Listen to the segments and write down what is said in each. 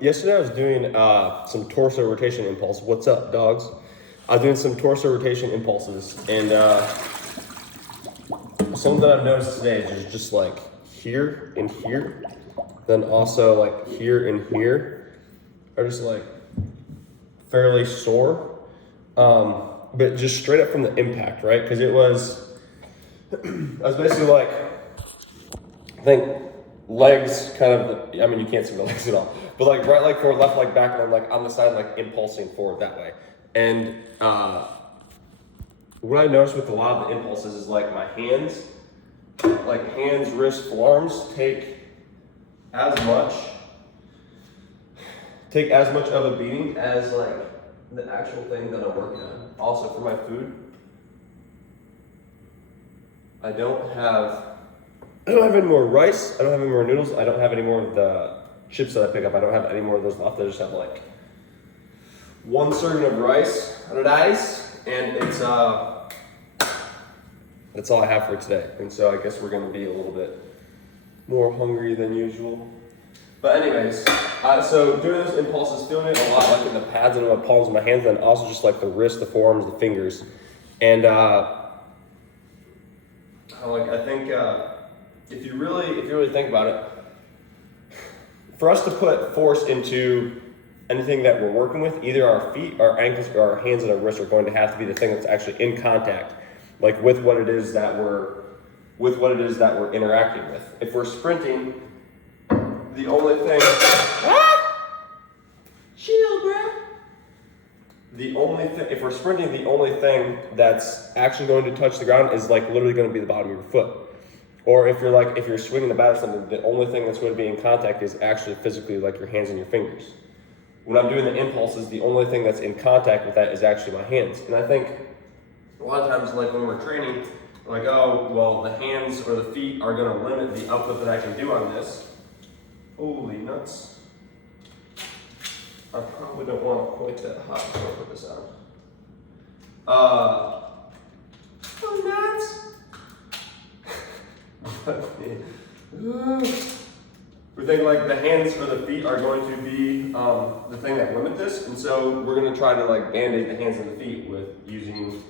Yesterday I was doing some torso rotation impulse. What's up, dogs? I was doing some torso rotation impulses, and something that I've noticed today is just like here and here, then also like here and here are just like fairly sore, but just straight up from the impact, right? Because I was basically like, I think legs kind of, I mean, you can't see my legs at all, but like right leg forward, left leg back, and then like on the side, like impulsing forward that way. And what I noticed with a lot of the impulses is like my hands, wrists, forearms take as much of a beating as like the actual thing that I'm working on. Also for my food, I don't have any more rice, I don't have any more noodles, I don't have any more of the chips that I pick up, I don't have any more of those left. I just have like one serving of rice, and that's all I have for today. And so I guess we're gonna be a little bit more hungry than usual. But anyways, so doing those impulses, feeling it a lot like in the pads and in my palms of my hands, and also just like the wrist, the forearms, the fingers. And I think if you really think about it, for us to put force into anything that we're working with, either our feet, our ankles, or our hands and our wrists are going to have to be the thing that's actually in contact, like with what it is that we're interacting with. If we're sprinting, the only thing chill, bro. If we're sprinting, the only thing that's actually going to touch the ground is like literally going to be the bottom of your foot. Or if you're swinging the bat or something, the only thing that's going to be in contact is actually physically like your hands and your fingers. When I'm doing the impulses, the only thing that's in contact with that is actually my hands. And I think a lot of times, like when we're training, we're like, oh, well, the hands or the feet are going to limit the output that I can do on this. Holy nuts. I probably don't want it quite that hot, so I'll put this on. Oh, nuts. We think like the hands or the feet are going to be the thing that limit this, and so we're going to try to like band-aid the hands and the feet with using.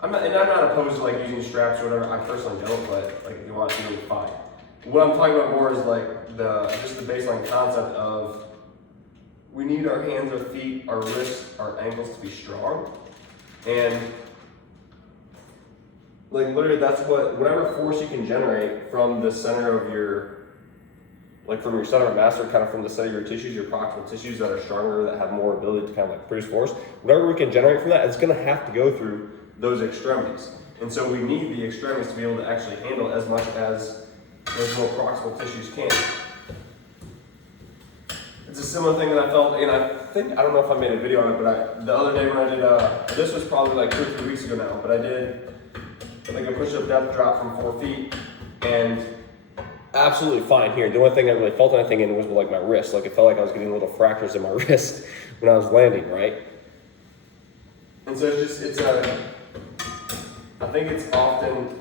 I'm not opposed to like using straps or whatever. I personally don't, but like if you want to, it's fine. What I'm talking about more is like just the baseline concept of we need our hands, our feet, our wrists, our ankles to be strong, and like literally that's whatever force you can generate from the center of your. Like from your center of mass, or kind of from the center of your tissues, your proximal tissues that are stronger, that have more ability to kind of like produce force, whatever we can generate from that, it's gonna have to go through those extremities. And so we need the extremities to be able to actually handle as much as those more proximal tissues can. It's a similar thing that I felt, and I don't know if I made a video on it, but the other day when I did, this was probably like 2 or 3 weeks ago now, but I did like a push-up depth drop from 4 feet, and absolutely fine here. The only thing I really felt anything in was with like my wrist. Like it felt like I was getting little fractures in my wrist when I was landing, right? And so I think it's often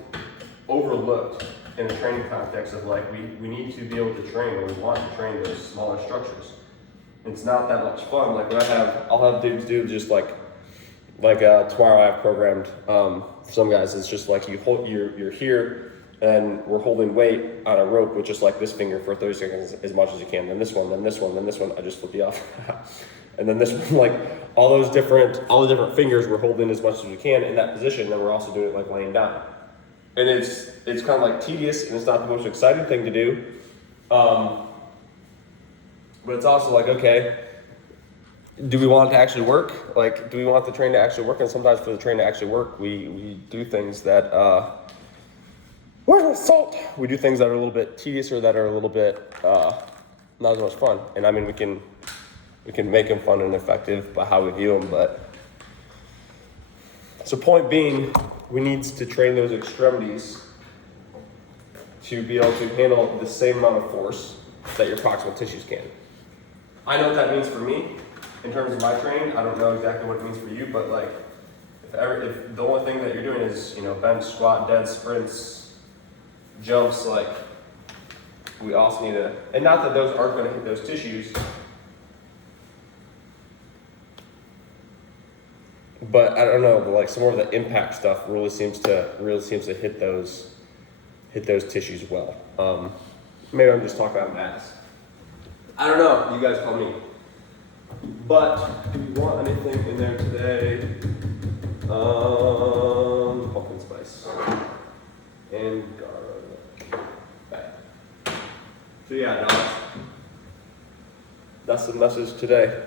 overlooked in a training context of like, we need to be able to train, or we want to train those smaller structures. It's not that much fun. Like what I'll have dudes do just like tomorrow I have programmed, for some guys, it's just like you're here, and we're holding weight on a rope with just like this finger for 30 seconds as much as you can. Then this one, then this one, then this one. I just flipped you off. And then this one, like all the different fingers we're holding as much as we can in that position. And then we're also doing it like laying down. And it's kind of like tedious, and it's not the most exciting thing to do. But it's also like, okay, do we want it to actually work? Like, do we want the train to actually work? And sometimes for the train to actually work, we do things that, where's my salt? We do things that are a little bit tedious, or that are a little bit not as much fun. And I mean, we can make them fun and effective by how we view them. But so point being, we need to train those extremities to be able to handle the same amount of force that your proximal tissues can. I know what that means for me in terms of my training. I don't know exactly what it means for you, but like if the only thing that you're doing is bench, squat, dead, sprints, jumps, like we also need to, and not that those aren't going to hit those tissues, but I don't know, like some more of the impact stuff really seems to hit those tissues well. Maybe I'm just talking about mass. I don't know. You guys tell me. But do you want anything in there today? Pumpkin spice and garlic. Okay. So yeah, that's the message today.